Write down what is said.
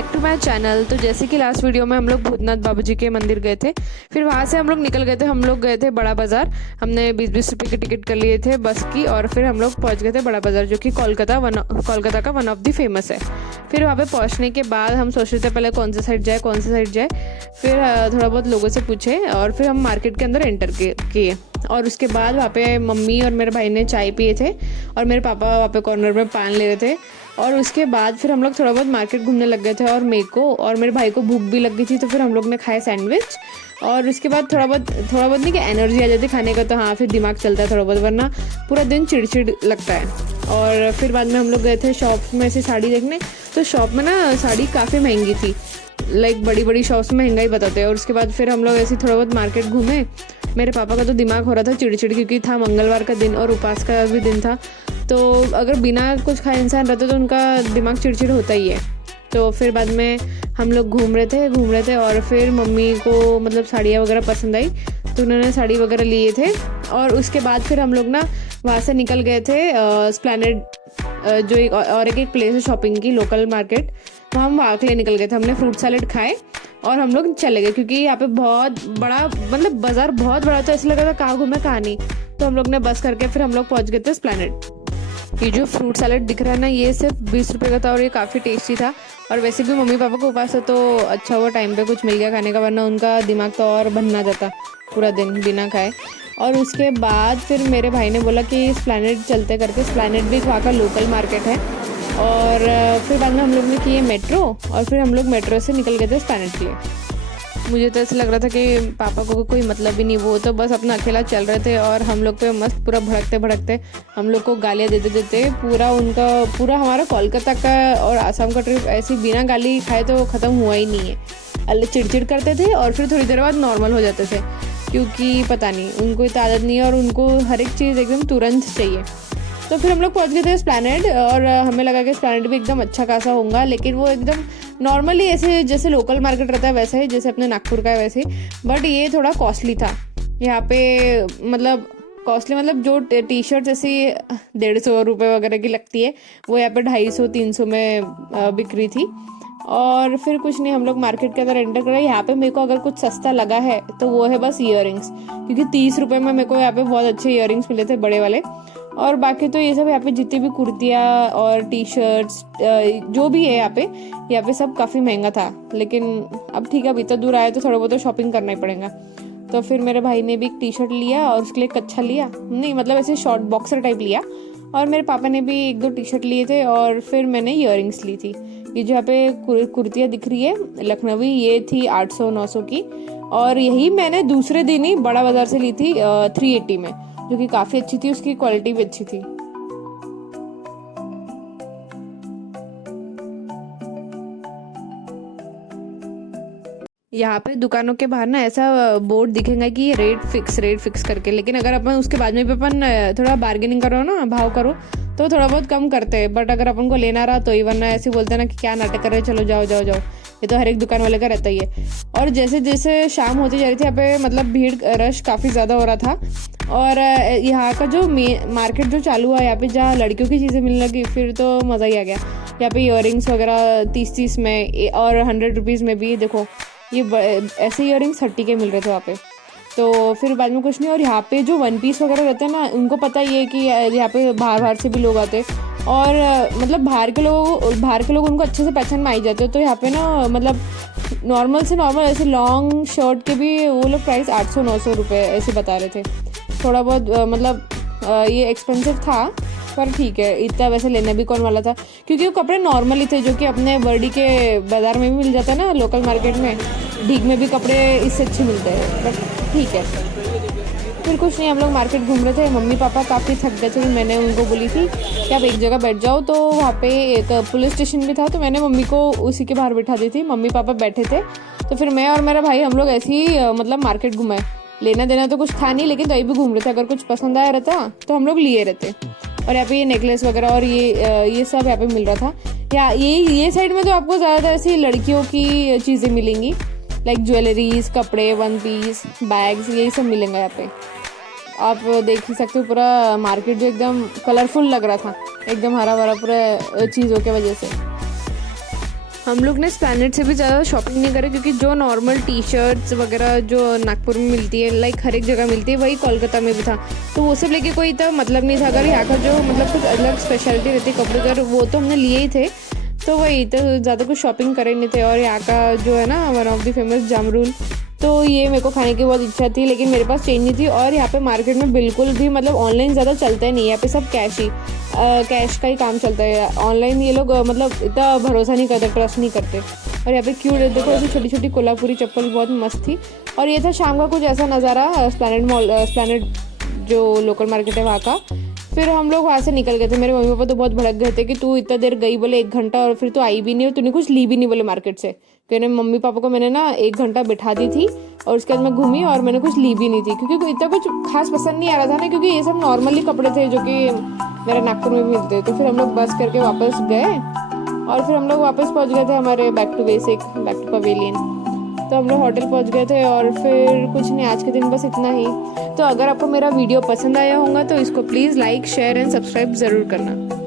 Back to my channel. तो जैसे कि लास्ट वीडियो में हम लोग भूतनाथ बाबू जी के मंदिर गए थे, फिर वहाँ से हम लोग निकल गए थे। हम लोग गए थे बड़ा बाज़ार। हमने 20-20 रुपये की टिकट कर लिए थे बस की, और फिर हम लोग पहुँच गए थे बड़ा बाज़ार, जो कि कोलकाता का वन ऑफ द फेमस है। फिर वहाँ पे पहुँचने के बाद हम सोच रहे थे पहले कौन सा साइड जाए। फिर थोड़ा बहुत लोगों से पूछे और फिर हम मार्केट के अंदर एंटर किए। और उसके बाद वहाँ पे मम्मी और मेरे भाई ने चाय पिए थे और मेरे पापा वहाँ पे कॉर्नर में पान ले रहे थे। और उसके बाद फिर हम लोग थोड़ा बहुत मार्केट घूमने लग गए थे, और मेरे को और मेरे भाई को भूख भी लग गई थी, तो फिर हम लोग ने खाए सैंडविच। और उसके बाद थोड़ा बहुत नहीं कि एनर्जी आ जाती खाने का, तो हाँ फिर दिमाग चलता है थोड़ा बहुत, वरना पूरा दिन चिड़चिड़ लगता है। और फिर बाद में हम लोग गए थे शॉप में से साड़ी देखने। तो शॉप में ना साड़ी काफ़ी महंगी थी, लाइक बड़ी शॉप्स में महंगाई बताते हैं। और उसके बाद फिर हम लोग ऐसे थोड़ा बहुत मार्केट घूमे। मेरे पापा का तो दिमाग हो रहा था चिड़चिड़, क्योंकि था मंगलवार का दिन और उपास का भी दिन था। तो अगर बिना कुछ खाए इंसान रहता तो उनका दिमाग चिड़चिड़ होता ही है। तो फिर बाद में हम लोग घूम रहे थे और फिर मम्मी को मतलब साड़ियाँ वगैरह पसंद आई, तो उन्होंने साड़ी वगैरह लिए थे। और उसके बाद फिर हम लोग ना वहाँ से निकल गए थे स्प्लैनेड, जो एक प्लेस है शॉपिंग की, लोकल मार्केट। वहाँ हम वहाँ के लिए निकल गए थे। हमने फ्रूट सैलेड खाए और हम लोग चले गए, क्योंकि यहाँ पे बहुत बड़ा मतलब बाज़ार बहुत बड़ा, तो ऐसा लगा था कहाँ घूमे कहाँ नहीं। तो हम लोग ने बस करके फिर हम लोग पहुँच गए थे स्प्लैनेड। ये जो फ्रूट सैलेड दिख रहा है ना, ये सिर्फ 20 रुपये का था और ये काफ़ी टेस्टी था। और वैसे भी मम्मी पापा के उपास है, तो अच्छा हुआ टाइम पे कुछ मिल गया खाने का, वरना उनका दिमाग तो और बनना जाता पूरा दिन बिना खाए। और उसके बाद फिर मेरे भाई ने बोला कि स्प्लैनेड चलते करके। स्प्लैनेड भी वहाँ का लोकल मार्केट है। और फिर बाद में हम लोग ने किए मेट्रो, और फिर हम लोग मेट्रो से निकल गए थे स्प्लैनेड के लिए। मुझे तो ऐसा लग रहा था कि पापा को कोई मतलब ही नहीं, वो तो बस अपना अकेला चल रहे थे और हम लोग पे मस्त पूरा भड़कते हम लोग को गालियाँ देते पूरा हमारा कोलकाता का और आसाम का ट्रिप ऐसी बिना गाली खाए तो ख़त्म हुआ ही नहीं है। अल्ले चिड़चिड़ करते थे और फिर थोड़ी देर बाद नॉर्मल हो जाते थे, क्योंकि पता नहीं उनको इतना आदत नहीं है और उनको हर एक चीज़ एकदम तुरंत चाहिए। तो फिर हम लोग पहुंच गए थे स्प्लैनेड, और हमें लगा कि स्प्लैनेड भी एकदम अच्छा खासा होगा, लेकिन वो एकदम नॉर्मली ऐसे जैसे लोकल मार्केट रहता है वैसा ही, जैसे अपने नागपुर का है वैसे ही। बट ये थोड़ा कॉस्टली था यहाँ पे, मतलब कॉस्टली मतलब जो टी शर्ट ऐसी 150 रुपये वगैरह की लगती है, वो यहाँ पे 250-300 में बिक रही थी। और फिर कुछ नहीं, हम लोग मार्केट के अंदर एंटर कर रहे। यहाँ पे मेरे को अगर कुछ सस्ता लगा है तो वो है बस ईयररिंग्स, क्योंकि 30 रुपये में मेरे को यहाँ पे बहुत अच्छे ईयररिंग्स मिले थे बड़े वाले। और बाकी तो ये सब यहाँ पे जितनी भी कुर्तियाँ और टी शर्ट्स जो भी है यहाँ पे सब काफ़ी महंगा था। लेकिन अब ठीक है, अभी तो दूर आए तो थोड़ा बहुत तो शॉपिंग करना ही पड़ेगा। तो फिर मेरे भाई ने भी एक टी शर्ट लिया और उसके लिए कच्छा लिया, नहीं मतलब ऐसे शॉर्ट बॉक्सर टाइप लिया। और मेरे पापा ने भी 1-2 टी शर्ट लिए थे, और फिर मैंने ईयररिंग्स ली थी। ये जो यहाँ पे कुर्तियाँ दिख रही है लखनवी, ये थी 800-900 की। और यही मैंने दूसरे दिन ही बड़ा बाजार से ली थी 380 में, जो कि काफ़ी अच्छी थी, उसकी क्वालिटी भी अच्छी थी। यहाँ पे दुकानों के बाहर ना ऐसा बोर्ड दिखेगा कि रेट फिक्स करके, लेकिन अगर अपन उसके बाद में भी अपन थोड़ा बार्गेनिंग करो ना, भाव करो, तो थोड़ा बहुत कम करते हैं। बट अगर अपन को लेना रहा तो ही, वरना ऐसे बोलते हैं ना कि क्या नाटक कर रहे, चलो जाओ। ये तो हर एक दुकान वाले का रहता ही है। और जैसे जैसे शाम होती जा रही थी यहाँ पे मतलब भीड़ रश काफ़ी ज़्यादा हो रहा था। और यहाँ का जो मार्केट जो चालू हुआ यहाँ पे, जहाँ लड़कियों की चीज़ें मिलने लगी, फिर तो मज़ा ही आ गया। यहाँ पे ईयररिंग्स वगैरह 30 में और 100 रुपीज़ में भी, देखो ये ऐसे ईयररिंग्स 30 के मिल रहे थे वहाँ पे। तो फिर बाद में कुछ नहीं। और यहाँ पे जो 1 पीस वगैरह रहते हैं ना, उनको पता ही है कि यहाँ पे बाहर से भी लोग आते हैं, और मतलब बाहर के लोग उनको अच्छे से पहचान में आई जाते हैं। तो यहाँ पे ना मतलब नॉर्मल से नॉर्मल ऐसे लॉन्ग शर्ट के भी वो लोग प्राइस 800-900 रुपये ऐसे बता रहे थे। थोड़ा बहुत मतलब ये एक्सपेंसिव था, पर ठीक है, इतना वैसे लेना भी कौन वाला था, क्योंकि वो कपड़े नॉर्मल ही थे, जो कि अपने बर्डी के बाज़ार में भी मिल जाता है ना, लोकल मार्केट में ढीग में भी कपड़े इससे अच्छे मिलते हैं। बट ठीक है, फिर कुछ नहीं, हम लोग मार्केट घूम रहे थे। मम्मी पापा काफ़ी थक गए थे, मैंने उनको बोली थी कि आप एक जगह बैठ जाओ। तो वहाँ पे एक पुलिस स्टेशन भी था, तो मैंने मम्मी को उसी के बाहर बैठा दी थी। मम्मी पापा बैठे थे, तो फिर मैं और मेरा भाई हम लोग ऐसे ही मतलब मार्केट घुमाए। लेना देना तो कुछ था नहीं, लेकिन तो भी घूम रहे थे, अगर कुछ पसंद आया रहता तो हम लोग लिए रहते। और यहाँ पे ये नेकलेस वगैरह और ये सब यहाँ पे मिल रहा था। या ये साइड में तो आपको ज़्यादातर ऐसी लड़कियों की चीज़ें मिलेंगी, लाइक ज्वेलरीज, कपड़े, 1 पीस, बैग्स, यही सब मिलेंगे यहाँ पे। आप देख ही सकते हो पूरा मार्केट जो एकदम कलरफुल लग रहा था, एकदम हरा भरा पूरा चीज़ों के वजह से। हम लोग ने स्प्लैनेड से भी ज़्यादा शॉपिंग नहीं करी, क्योंकि जो नॉर्मल टी शर्ट्स वगैरह जो नागपुर में मिलती है, लाइक हर एक जगह मिलती है, वही कोलकाता में भी था। तो वो सब लेके कोई इतना मतलब नहीं था। अगर यहाँ का जो मतलब कुछ अलग स्पेशलिटी रहती है कपड़े का, वो तो हमने लिए ही थे, तो वही तो ज़्यादा कुछ शॉपिंग करे नहीं थे। और यहाँ का जो है ना वन ऑफ द फेमस जामरूल, तो ये मेरे को खाने की बहुत इच्छा थी, लेकिन मेरे पास चेंज नहीं थी। और यहाँ पे मार्केट में बिल्कुल भी मतलब ऑनलाइन ज़्यादा चलता ही नहीं है, यहाँ पे सब कैश का ही काम चलता है। ऑनलाइन ये लोग मतलब इतना भरोसा नहीं करते, ट्रस्ट नहीं करते। और यहाँ पे क्यों देखो, ऐसी छोटी छोटी कोल्हापुरी चप्पल बहुत मस्त थी। और ये था शाम का कुछ ऐसा नज़ारा स्प्लैनेड जो लोकल मार्केट है वहाँ का। फिर हम लोग वहाँ से निकल गए थे। मेरे मम्मी पापा तो बहुत भड़क गए थे कि तू इतना देर गई, बोले 1 घंटा, और फिर तू आई भी नहीं और तूने कुछ ली भी नहीं बोले मार्केट से। क्योंकि मम्मी पापा को मैंने ना 1 घंटा बिठा दी थी और उसके बाद मैं घूमी और मैंने कुछ ली भी नहीं थी, क्योंकि इतना कुछ खास पसंद नहीं आ रहा था ना, क्योंकि ये सब नॉर्मली कपड़े थे जो कि मेरा नागपुर में भी मिलते थे। तो फिर हम लोग बस करके वापस गए और फिर हम लोग वापस पहुँच गए थे हमारे back to basic, back to pavilion. तो हम लोग होटल पहुंच गए थे और फिर कुछ नहीं, आज के दिन बस इतना ही। तो अगर आपको मेरा वीडियो पसंद आया होगा तो इसको please like, share and subscribe ज़रूर करना।